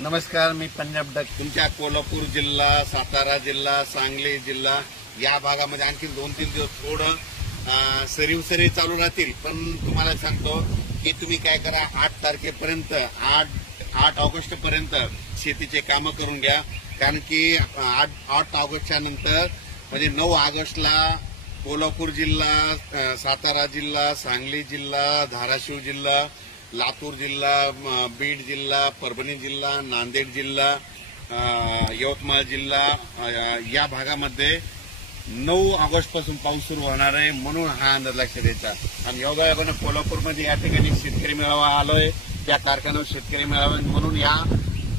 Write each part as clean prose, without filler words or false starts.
नमस्कार, मी पंजाब डक. तुमच्या कोल्हापूर जिल्हा, सातारा जिल्हा, सांगली जिल्हा या भागामध्ये आणखी 2-3 दिवस थोडं सरी चालू राहतील. पण तुम्हाला सांगतो की तुम्ही काय करा, 8 तारखेपर्यंत 8 ऑगस्ट पर्यंत शेतीचे कामं करून घ्या. कारण की 8 ऑगस्टच्या नंतर म्हणजे 9 ऑगस्टला कोल्हापूर जिल्हा, सातारा जिल्हा, सांगली जिल्हा, धाराशिव जिल्हा, लातूर जिल्हा, बीड जिल्हा, परभणी जिल्हा, नांदेड जिल्हा, यवतमाळ जिल्हा या भागामध्ये 9 ऑगस्ट पासून पाऊस सुरू होणार आहे. म्हणून हा अंदाज लक्षात द्यायचा. आणि योगायोगानं कोल्हापूरमध्ये या ठिकाणी शेतकरी मेळावा आलोय. त्या कारखान्यावर शेतकरी मेळावा म्हणून या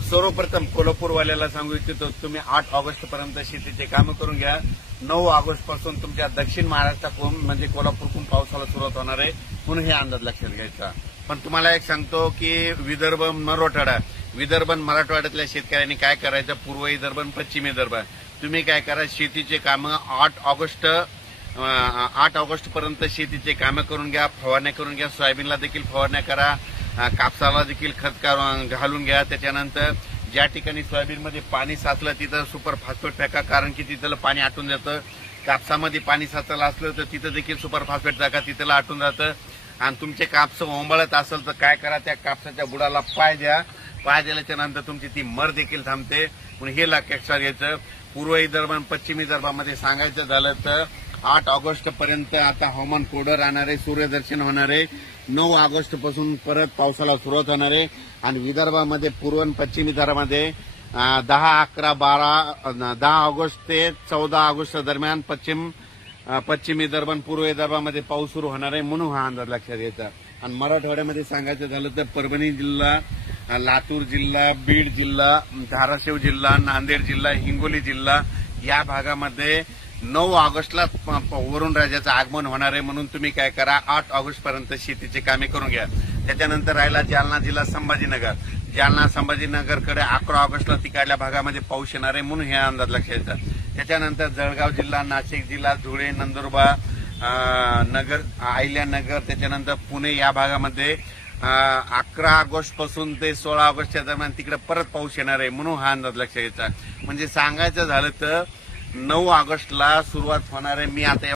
सर्वप्रथम कोल्हापूरवाल्याला सांगू इच्छितो, तुम्ही 8 ऑगस्ट पर्यंत शेतीचे कामं करून घ्या. 9 ऑगस्ट पासून तुमच्या दक्षिण महाराष्ट्राकडून म्हणजे कोल्हापूरकडून पावसाला सुरुवात होणार आहे. म्हणून हे अंदाज लक्षात घ्यायचा. पण तुम्हाला एक सांगतो की विदर्भ, मराठवाडा, विदर्भ मराठवाड्यातल्या शेतकऱ्यांनी काय करायचं, पूर्व विदर्भ, पश्चिम विदर्भ, तुम्ही काय करा, शेतीचे कामं 8 ऑगस्ट पर्यंत शेतीचे कामं करून घ्या, फवारण्या करून घ्या. सोयाबीनला देखील फवारण्या करा, कापसाला देखील खत घालून घ्या. त्याच्यानंतर ज्या ठिकाणी सोयाबीनमध्ये पाणी साचलं तिथं सुपर फॉस्फेट फेका, कारण की तिथलं पाणी आटून जातं. कापसामध्ये पाणी साचलं असलं तर तिथं देखील सुपर फॉस्फेट टाका, तिथलं आटून जातं. आणि तुमचे कापस ओंबळत असेल तर काय करा, त्या कापसाच्या बुडाला पाय द्या. पाय दिल्याच्या नंतर तुमची ती मर देखील थांबते. म्हणून हे लक्षात घ्यायचं. पूर्व विदर्भ आणि पश्चिम विदर्भामध्ये सांगायचं झालं तर 8 ऑगस्ट पर्यंत आता हवामान कोरडं राहणार आहे, सूर्यदर्शन होणार आहे. 9 ऑगस्ट पासून परत पावसाला सुरुवात होणार आहे. आणि विदर्भामध्ये, पूर्व आणि पश्चिम विदर्भामध्ये 10, 11, 12, 10 ऑगस्ट ते 14 ऑगस्ट दरम्यान पश्चिम विदर्भ आणि पूर्व विदर्भामध्ये पाऊस सुरू होणार आहे. म्हणून हा अंदाज लक्षात घ्यायचा. आणि मराठवाड्यामध्ये सांगायचं झालं तर परभणी जिल्हा, लातूर जिल्हा, बीड जिल्हा, धाराशिव जिल्हा, नांदेड जिल्हा, हिंगोली जिल्हा या भागामध्ये 9 ऑगस्टला वरुण राजाचं आगमन होणार आहे. म्हणून तुम्ही काय करा, 8 ऑगस्ट पर्यंत शेतीची कामे करून घ्या. त्याच्यानंतर राहिला जालना जिल्हा, संभाजीनगरकडे 11 ऑगस्टला तिकडल्या भागामध्ये पाऊस येणार आहे. म्हणून हे अंदाज लक्षात घ्यायचा. त्याच्यानंतर जळगाव जिल्हा, नाशिक जिल्हा, धुळे, नंदुरबार, नगर, अहिल्यानगर, त्याच्यानंतर पुणे या भागामध्ये 11 ऑगस्ट पासून ते 16 ऑगस्टच्या दरम्यान तिकडे परत पाऊस येणार आहे. म्हणून हा अंदाज लक्षात घ्यायचा. म्हणजे सांगायचं झालं तर 9 ऑगस्टला सुरुवात होणार आहे. मी आता